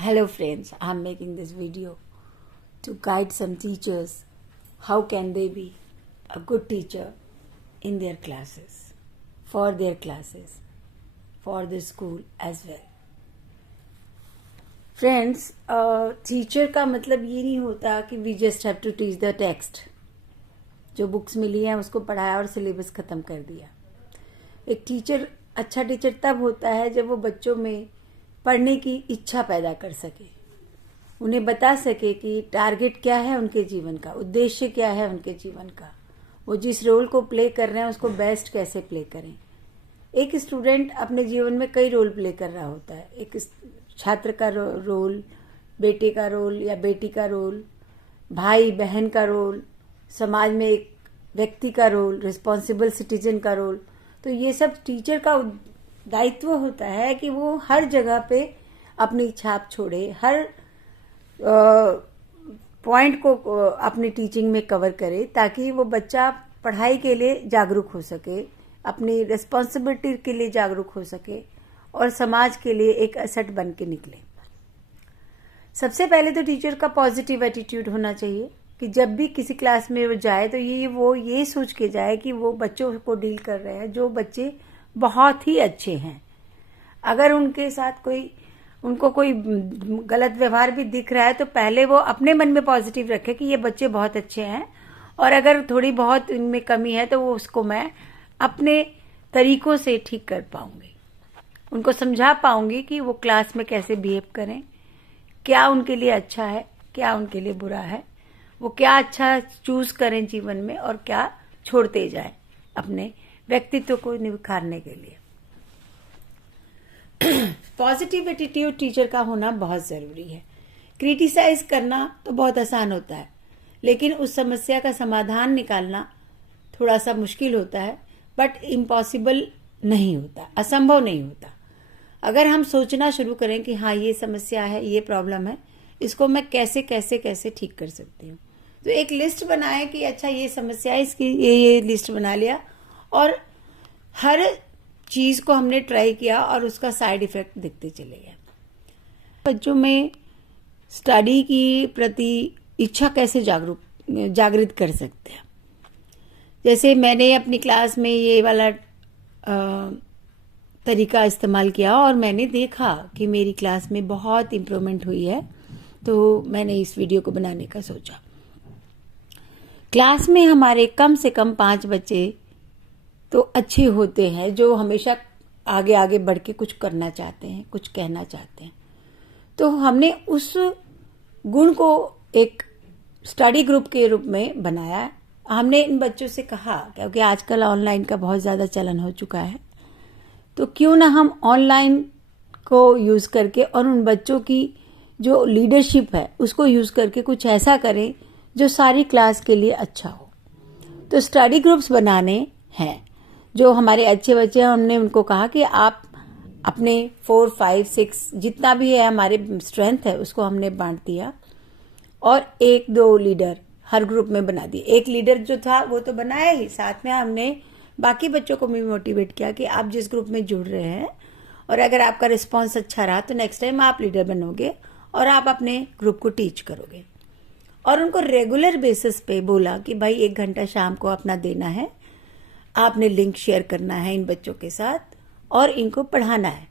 Hello friends, I am making this video to guide some teachers how can they be a good teacher in their classes, for their the school as well. Friends, teacher का मतलब ये नहीं होता कि we just have to teach the text, जो books मिली हैं उसको पढ़ाया और सिलेबस ख़त्म कर दिया. एक टीचर अच्छा टीचर तब होता है जब वो बच्चों में पढ़ने की इच्छा पैदा कर सके, उन्हें बता सके कि टारगेट क्या है उनके जीवन का, उद्देश्य क्या है उनके जीवन का, वो जिस रोल को प्ले कर रहे हैं उसको बेस्ट कैसे प्ले करें. एक स्टूडेंट अपने जीवन में कई रोल प्ले कर रहा होता है. एक छात्र का रोल, बेटे का रोल या बेटी का रोल, भाई बहन का रोल, समाज में एक व्यक्ति का रोल, रिस्पॉन्सिबल सिटीजन का रोल. तो ये सब टीचर का दायित्व होता है कि वो हर जगह पे अपनी छाप छोड़े, हर पॉइंट को अपनी टीचिंग में कवर करे ताकि वो बच्चा पढ़ाई के लिए जागरूक हो सके, अपनी रिस्पॉन्सिबिलिटी के लिए जागरूक हो सके और समाज के लिए एक एसेट बन के निकले. सबसे पहले तो टीचर का पॉजिटिव एटीट्यूड होना चाहिए कि जब भी किसी क्लास में वो जाए तो वो ये सोच के जाए कि वो बच्चों को डील कर रहे हैं जो बच्चे बहुत ही अच्छे हैं. अगर उनके साथ उनको कोई गलत व्यवहार भी दिख रहा है तो पहले वो अपने मन में पॉजिटिव रखे कि ये बच्चे बहुत अच्छे हैं और अगर थोड़ी बहुत इनमें कमी है तो वो उसको मैं अपने तरीकों से ठीक कर पाऊंगी, उनको समझा पाऊंगी कि वो क्लास में कैसे बिहेव करें, क्या उनके लिए अच्छा है, क्या उनके लिए बुरा है, वो क्या अच्छा चूज करें जीवन में और क्या छोड़ते जाएं अपने व्यक्तित्व को निखारने के लिए. पॉजिटिव एटीट्यूड टीचर का होना बहुत जरूरी है. क्रिटिसाइज करना तो बहुत आसान होता है, लेकिन उस समस्या का समाधान निकालना थोड़ा सा मुश्किल होता है, बट इम्पॉसिबल नहीं होता, असंभव नहीं होता. अगर हम सोचना शुरू करें कि हाँ ये समस्या है, ये प्रॉब्लम है, इसको मैं कैसे कैसे कैसे ठीक कर सकती हूँ, तो एक लिस्ट बनाए कि अच्छा ये समस्या है, इसकी ये लिस्ट बना लिया और हर चीज को हमने ट्राई किया और उसका साइड इफेक्ट दिखते चले गए. बच्चों में स्टडी की प्रति इच्छा कैसे जागृत कर सकते हैं. जैसे मैंने अपनी क्लास में ये वाला तरीका इस्तेमाल किया और मैंने देखा कि मेरी क्लास में बहुत इम्प्रूवमेंट हुई है, तो मैंने इस वीडियो को बनाने का सोचा. क्लास में हमारे कम से कम 5 बच्चे तो अच्छे होते हैं जो हमेशा आगे आगे बढ़ के कुछ करना चाहते हैं, कुछ कहना चाहते हैं. तो हमने उस गुण को एक स्टडी ग्रुप के रूप में बनाया. हमने इन बच्चों से कहा, क्योंकि आजकल ऑनलाइन का बहुत ज़्यादा चलन हो चुका है, तो क्यों ना हम ऑनलाइन को यूज़ करके और उन बच्चों की जो लीडरशिप है उसको यूज़ करके कुछ ऐसा करें जो सारी क्लास के लिए अच्छा हो. तो स्टडी ग्रुप्स बनाने हैं. जो हमारे अच्छे बच्चे हैं हमने उनको कहा कि आप अपने 4, 5, 6 जितना भी है हमारे स्ट्रेंथ है उसको हमने बांट दिया और 1-2 लीडर हर ग्रुप में बना दिए. एक लीडर जो था वो तो बनाया ही, साथ में हमने बाकी बच्चों को भी मोटिवेट किया कि आप जिस ग्रुप में जुड़ रहे हैं और अगर आपका रिस्पॉन्स अच्छा रहा तो नेक्स्ट टाइम आप लीडर बनोगे और आप अपने ग्रुप को टीच करोगे. और उनको रेगुलर बेसिस पे बोला कि भाई 1 घंटा शाम को अपना देना है, आपने लिंक शेयर करना है इन बच्चों के साथ और इनको पढ़ाना है.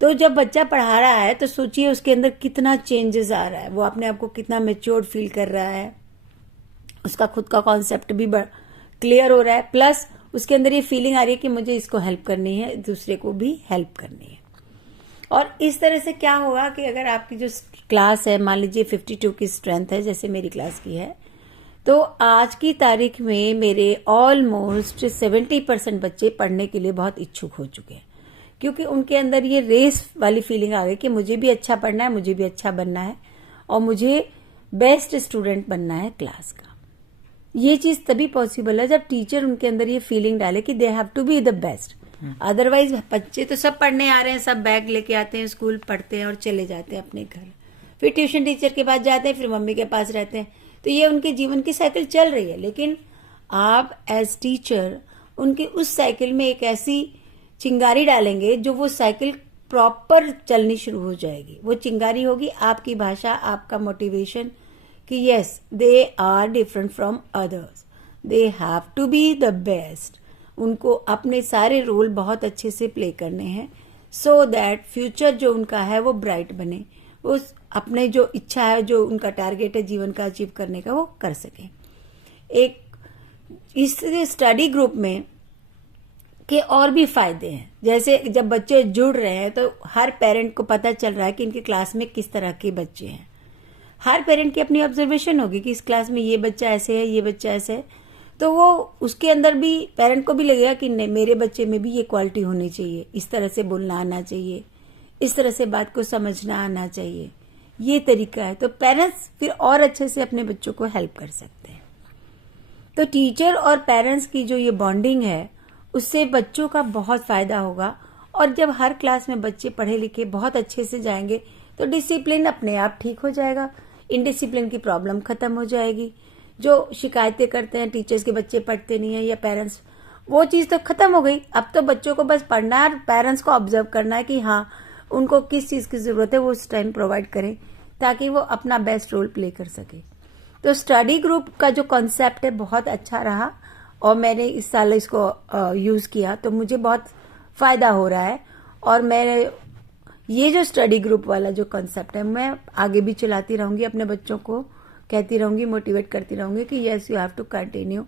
तो जब बच्चा पढ़ा रहा है तो सोचिए उसके अंदर कितना चेंजेस आ रहा है, वो अपने आप को कितना मैच्योर्ड फील कर रहा है, उसका खुद का कॉन्सेप्ट भी क्लियर हो रहा है, प्लस उसके अंदर ये फीलिंग आ रही है कि मुझे इसको हेल्प करनी है, दूसरे को भी हेल्प करनी है. और इस तरह से क्या होगा कि अगर आपकी जो क्लास है, मान लीजिए 52 की स्ट्रेंथ है जैसे मेरी क्लास की है, तो आज की तारीख में मेरे ऑलमोस्ट 70% बच्चे पढ़ने के लिए बहुत इच्छुक हो चुके हैं, क्योंकि उनके अंदर ये रेस वाली फीलिंग आ गई कि मुझे भी अच्छा पढ़ना है, मुझे भी अच्छा बनना है और मुझे बेस्ट स्टूडेंट बनना है क्लास का. ये चीज तभी पॉसिबल है जब टीचर उनके अंदर ये फीलिंग डाले कि they have to be the best. Otherwise बच्चे तो सब पढ़ने आ रहे हैं, सब बैग लेके आते हैं, स्कूल पढ़ते हैं और चले जाते हैं अपने घर, फिर ट्यूशन टीचर के पास जाते हैं, फिर मम्मी के पास रहते हैं. तो ये उनके जीवन की साइकिल चल रही है. लेकिन आप एज टीचर उनके उस साइकिल में एक ऐसी चिंगारी डालेंगे जो वो साइकिल प्रॉपर चलनी शुरू हो जाएगी। वो चिंगारी होगी आपकी भाषा, आपका मोटिवेशन कि yes they are different from others, they have to be the best. उनको अपने सारे रोल बहुत अच्छे से प्ले करने हैं सो दैट फ्यूचर जो उनका है वो ब्राइट बने, उस अपने जो इच्छा है, जो उनका टारगेट है जीवन का अचीव करने का, वो कर सके। एक इस स्टडी ग्रुप में के और भी फायदे हैं। जैसे जब बच्चे जुड़ रहे हैं तो हर पेरेंट को पता चल रहा है कि इनके क्लास में किस तरह के बच्चे हैं। हर पेरेंट की अपनी ऑब्जर्वेशन होगी कि इस क्लास में ये बच्चा ऐसे है, ये बच्चा ऐसे है, तो वो उसके अंदर भी पेरेंट को भी लगेगा कि नहीं, मेरे बच्चे में भी ये क्वालिटी होनी चाहिए, इस तरह से बोलना आना चाहिए, इस तरह से बात को समझना आना चाहिए, ये तरीका है। तो पेरेंट्स फिर और अच्छे से अपने बच्चों को हेल्प कर सकते हैं। तो टीचर और पेरेंट्स की जो ये बॉन्डिंग है उससे बच्चों का बहुत फायदा होगा। और जब हर क्लास में बच्चे पढ़े लिखे बहुत अच्छे से जाएंगे तो डिसिप्लिन अपने आप ठीक हो जाएगा, इनडिसिप्लिन की प्रॉब्लम खत्म हो जाएगी। जो शिकायतें करते हैं टीचर्स के बच्चे पढ़ते नहीं है या पेरेंट्स, वो चीज तो खत्म हो गई। अब तो बच्चों को बस पढ़ना है, पेरेंट्स को ऑब्जर्व करना है कि हाँ उनको किस चीज की जरूरत है, वो उस टाइम प्रोवाइड करें ताकि वो अपना बेस्ट रोल प्ले कर सके। तो स्टडी ग्रुप का जो कॉन्सेप्ट है बहुत अच्छा रहा और मैंने इस साल इसको यूज किया तो मुझे बहुत फायदा हो रहा है। और मैं ये जो स्टडी ग्रुप वाला जो कॉन्सेप्ट है मैं आगे भी चलाती रहूंगी, अपने बच्चों को कहती रहूंगी, मोटिवेट करती रहूंगी कि yes you have to continue.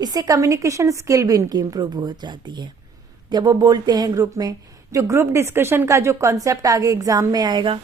इससे कम्युनिकेशन स्किल भी इनकी इम्प्रूव हो जाती है। जब वो बोलते हैं ग्रुप में, जो ग्रुप डिस्कशन का जो कॉन्सेप्ट आगे एग्जाम में आएगा